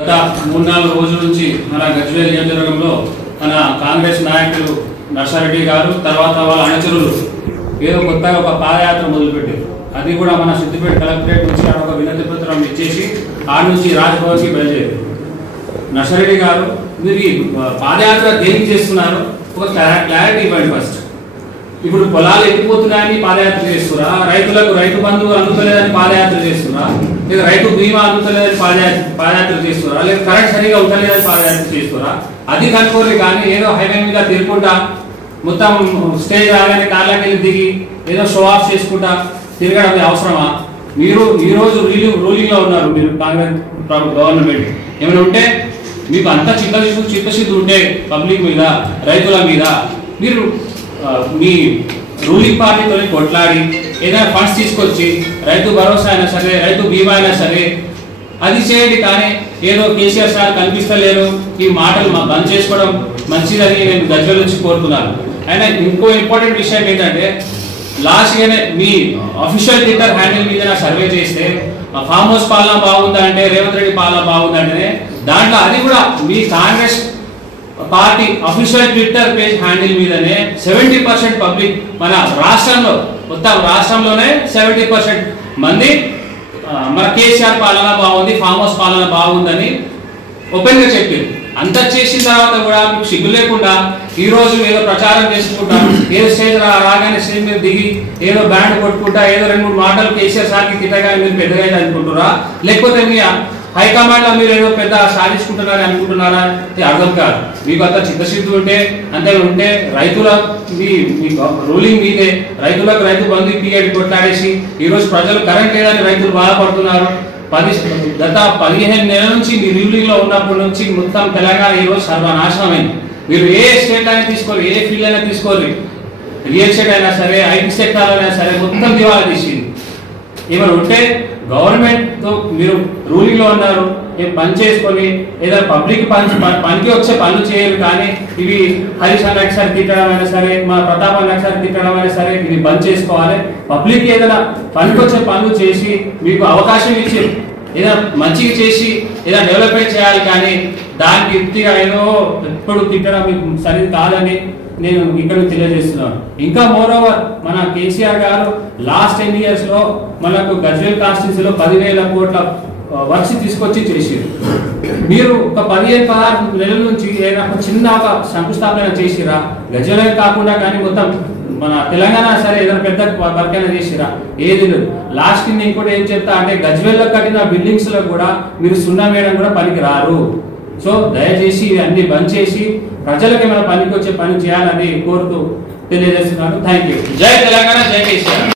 గత 3-4 రోజుల నుంచి మన గజ్వేల్ నియోజకవర్గంలో మన కాంగ్రెస్ నాయకులు నర్సారెడ్డి గారు తర్వాత వాళ్ళ అనుచరులు ఏదో కొత్తగా ఒక పాదయాత్ర మొదలుపెట్టారు. అది కూడా మన సిద్దిపేట కలెక్టరేట్ నుంచి ఒక వినతి పత్రం ఇచ్చేసి ఆ నుంచి రాజ్భవన్కి బయలుదేరారు. నర్సారెడ్డి గారు మీరు పాదయాత్ర దేనికి చేస్తున్నారు ఒక క్లారిటీ ఇవ్వండి. ఫస్ట్ ఇప్పుడు పొలాలు ఎత్తిపోతున్నాయని పాదయాత్ర చేస్తురా, రైతులకు రైతు బంధువు అందుతలేదని పాదయాత్ర చేస్తురా, లేదా రైతు బీమా అందుతలేదని పాదయాత్ర చేస్తురా, లేదా కరెంట్ సరిగా ఉండలేదని పాదయాత్ర చేస్తురా? అది కనుక్కోరు. కానీ ఏదో హైవే మీద తిరుగుకుంటా మొత్తం స్టేజ్ రాగానే కార్లకి వెళ్ళి దిగి ఏదో షో ఆఫ్ చేసుకుంటా తిరగడం అవసరమా? మీరు ఈరోజు రూలింగ్ లో ఉన్నారు. మీరు కాంగ్రెస్ గవర్నమెంట్ ఏమైనా ఉంటే మీకు అంత చిత్తశుద్ధి ఉంటే పబ్లిక్ మీద రైతుల మీద మీరు మీ రూలింగ్ పార్టీతో కొట్లాడి ఏదైనా ఫండ్స్ తీసుకొచ్చి రైతు భరోసా అయినా సరే రైతు బీమా అయినా సరే అది చేయండి. కానీ ఏదో కేసీఆర్ సార్ కనిపిస్తలేరు ఈ మాటలు బంద్ చేసుకోవడం మంచిదని నేను గజ్వేల్ నుంచి కోరుతున్నాను. అయినా ఇంకో ఇంపార్టెంట్ విషయం ఏంటంటే లాస్ట్ ఇయర్ మీ అఫీషియల్ ట్విట్టర్ హ్యాండిల్ మీద సర్వే చేస్తే ఫామ్ హౌస్ పాలన బాగుందా అంటే రేవంత్ రెడ్డి పాలన బాగుందంటే దాంట్లో అది కూడా మీ Congress party official Twitter page handle మీదనే 70% పబ్లిక్ మన రాష్ట్రంలో మొత్తం రాష్ట్రంలోనే 70% మంది మన కేసీఆర్ పాలన బాగుంది ఫామ్ హౌస్ పాలన బాగుందని ఓపెన్ గా చెప్పింది. అంత చేసిన తర్వాత కూడా మీకు సిగ్గు లేకుండా ఈ రోజు ఏదో ప్రచారం చేసుకుంటా ఏదో స్టేజ్ రాగానే స్టేజ్ మీద దిగి ఏదో బ్యాండ్ కొట్టుకుంటా ఏదో 2-3 మాటలు కేసీఆర్ సార్కి తిట్టగా మీరు పెద్దగా అనుకుంటున్నారా, లేకపోతే మీ హైకమాండ్ లో మీరు ఏదో పెద్ద సాధించుకుంటున్నారని అనుకుంటున్నారా? అర్థం కాదు. మీకు అంత చిత్తశుద్ధి ఉంటే అంతే ఉంటే రైతుల మీ రూలింగ్ మీదే రైతులకు రైతు బంధు పీరియడ్ కొట్లాడేసి ఈ రోజు ప్రజలు కరెంట్ లేదని రైతులు బాధపడుతున్నారు. గత 15 నెలల నుంచి మీ రూలింగ్ లో ఉన్నప్పటి నుంచి మొత్తం తెలంగాణ ఈ రోజు సర్వనాశనమైంది. మీరు ఏ స్టేట్ అయినా తీసుకోవాలి, ఏ ఫీల్డ్ అయినా తీసుకోవాలి, రియల్ ఎస్టేట్ అయినా సరే ఐటీ సెక్టర్ అయినా సరే మొత్తం దివాలా తీసింది. ఏమైనా ఉంటే గవర్నమెంట్ తో మీరు రూలింగ్ లో ఉన్నారు, పని చేసుకొని ఏదైనా పబ్లిక్ పనికి వచ్చే పనులు చేయాలి. కానీ ఇవి హరీష్ అన్నకి సారి తిట్టడం అయినా సరే మా ప్రతాప్ అన్నకి సారి తిట్టడం అయినా సరే ఇది బంద్ చేసుకోవాలి. పబ్లిక్ ఏదైనా పనికి వచ్చే పనులు చేసి మీకు అవకాశం ఇచ్చి ఏదైనా మంచిగా చేసి ఏదైనా డెవలప్మెంట్ చేయాలి. కానీ దానికి యుక్తిగా ఏదో ఎప్పుడు తిట్టడం మీకు సరి కాదని నేను ఇక్కడ తెలియజేస్తున్నాను. ఇంకా మోరోవర్ మన కేసీఆర్ గారు లాస్ట్ 10 years లో మనకు గజ్వేల్ కాన్స్టిట్యూన్సీలో 10,000 కోట్ల వర్క్స్ తీసుకొచ్చి చేసిరు. మీరు ఒక 15-16 నెలల నుంచి ఏదైనా చిన్న ఒక శంకుస్థాపన చేసిరా? గజ్వేల్ కాకుండా కానీ మొత్తం మన తెలంగాణ సరే ఏదైనా పెద్ద వర్క్ అయినా చేసిరా? ఏది లేదు. లాస్ట్ కి నేను కూడా ఏం చెప్తా అంటే గజ్వేల్ లో కట్టిన బిల్డింగ్స్ లో కూడా మీరు సున్నం వేయడం కూడా పనికి రారు. సో దయచేసి అన్ని బంద్ చేసి ప్రజలకు ఏమైనా పనికి వచ్చే పని చేయాలని కోరుతూ తెలియజేస్తున్నాను. Thank you. జై తెలంగాణ, జై కేసీఆర్.